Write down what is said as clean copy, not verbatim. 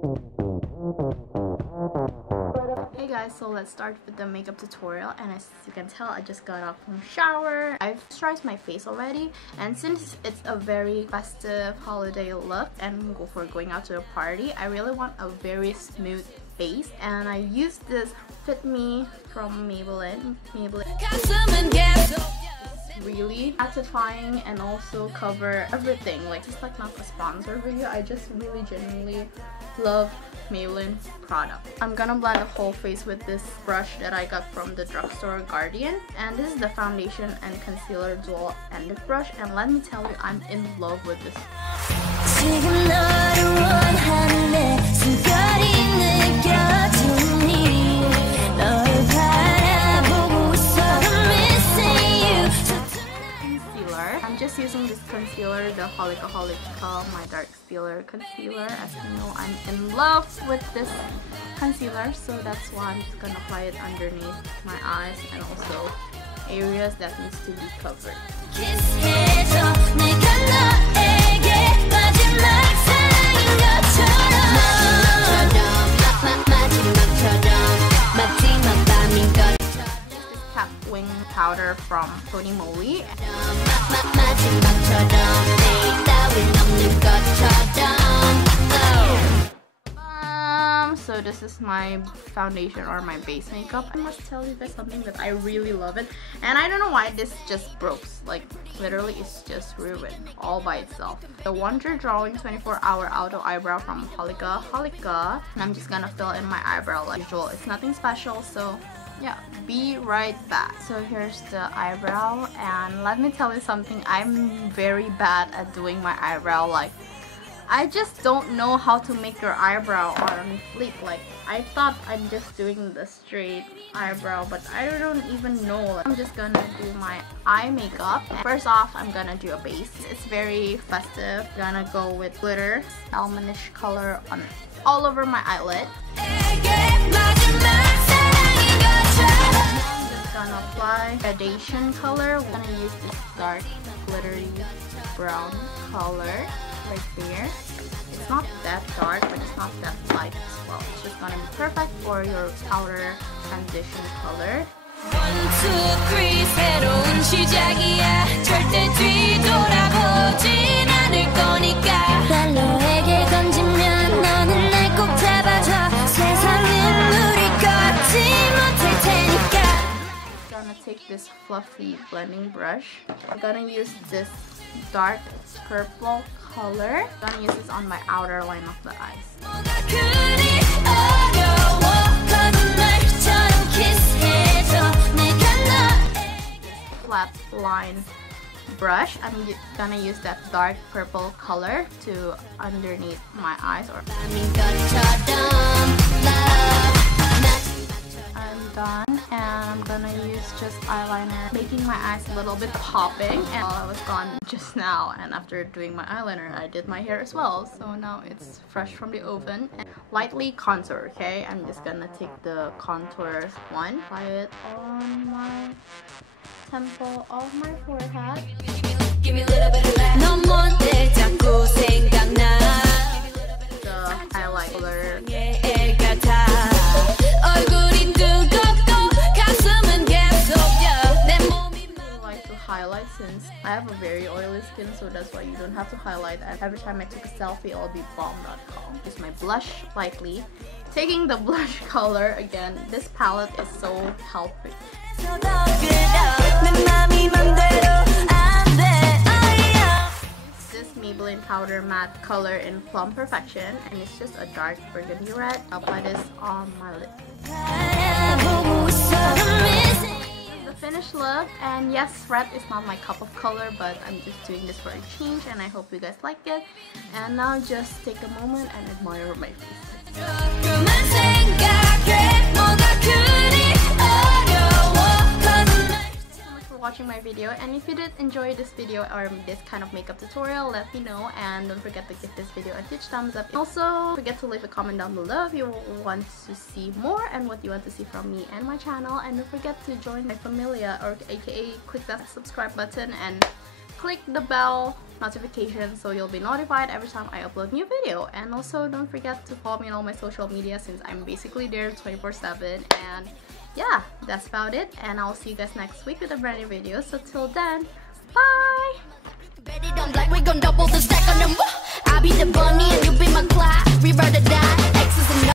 Hey guys, so let's start with the makeup tutorial, and as you can tell, I just got up from shower. I've moisturized my face already, and since it's a very festive holiday look and for going out to a party, I really want a very smooth face, and I used this Fit Me from Maybelline. It's really satisfying and also cover everything. Like, it's like not a sponsor video, I just really genuinely love Maybelline product. I'm gonna blend the whole face with this brush that I got from the drugstore Guardian, and this is the foundation and concealer dual ended brush, and let me tell you, I'm in love with this. I'm just using this concealer, the Holika, my dark concealer. As you know, I'm in love with this concealer, so that's why I'm just gonna apply it underneath my eyes and also areas that needs to be covered. Wing powder from Tony Moly. So this is my foundation or my base makeup. I must tell you guys something that I really love it, and I don't know why this just broke. Like, literally it's just ruined all by itself. The Wonder Drawing 24-hour Auto Eyebrow from Holika, and I'm just gonna fill in my eyebrow like usual. It's nothing special, so yeah, be right back. So here's the eyebrow, and let me tell you something, I'm very bad at doing my eyebrow. Like, I just don't know how to make your eyebrow on fleek. Like, I thought I'm just doing the straight eyebrow, but I don't even know. I'm just gonna do my eye makeup. First off, I'm gonna do a base. It's very festive. Gonna go with glitter, almondish color on all over my eyelid. Gonna apply gradation color. We're gonna use this dark glittery brown color right there. It's not that dark, but it's not that light as well. It's just gonna be perfect for your outer transition color. 1, 2, 3 새로운 시작이야 절대 뒤돌아보진 않을 거니까 날 너에게 던지면 너는 날 꼭 잡아줘 세상은 우리 걷지 못할 테니까. Gonna take this fluffy blending brush. I'm gonna use this dark purple color. I'm gonna use this on my outer line of the eyes. Flat line brush. I'm gonna use that dark purple color to underneath my eyes. I'm done, and I'm gonna use just eyeliner, making my eyes a little bit popping. And while I was gone just now, and after doing my eyeliner, I did my hair as well, so now it's fresh from the oven. And lightly contour, okay? I'm just gonna take the contour one, apply it on my temple of my forehead. Give me a little bit of that. The highlighter. Highlight, since I have a very oily skin, so that's why you don't have to highlight, and every time I took a selfie it'll be bomb.com. Use my blush lightly, taking the blush color again. This palette is so helpful. This Maybelline powder matte color in Plum Perfection, and it's just a dark burgundy red. I'll apply this on my lip. Finished look, and yes, red is not my cup of color, but I'm just doing this for a change, and I hope you guys like it. And now just take a moment and admire my face. Watching my video, and if you did enjoy this video or this kind of makeup tutorial, let me know, and don't forget to give this video a huge thumbs up. Also, don't forget to leave a comment down below if you want to see more and what you want to see from me and my channel, and don't forget to join my familia, or aka click that subscribe button and click the bell notifications so you'll be notified every time I upload new video. And also don't forget to follow me on all my social media since I'm basically there 24/7. And yeah, that's about it, and I'll see you guys next week with a brand new video. So till then, bye! Bet it on black, we gon' double the stack on them. I'll be the bunny and you be my Clyde. We ride or die.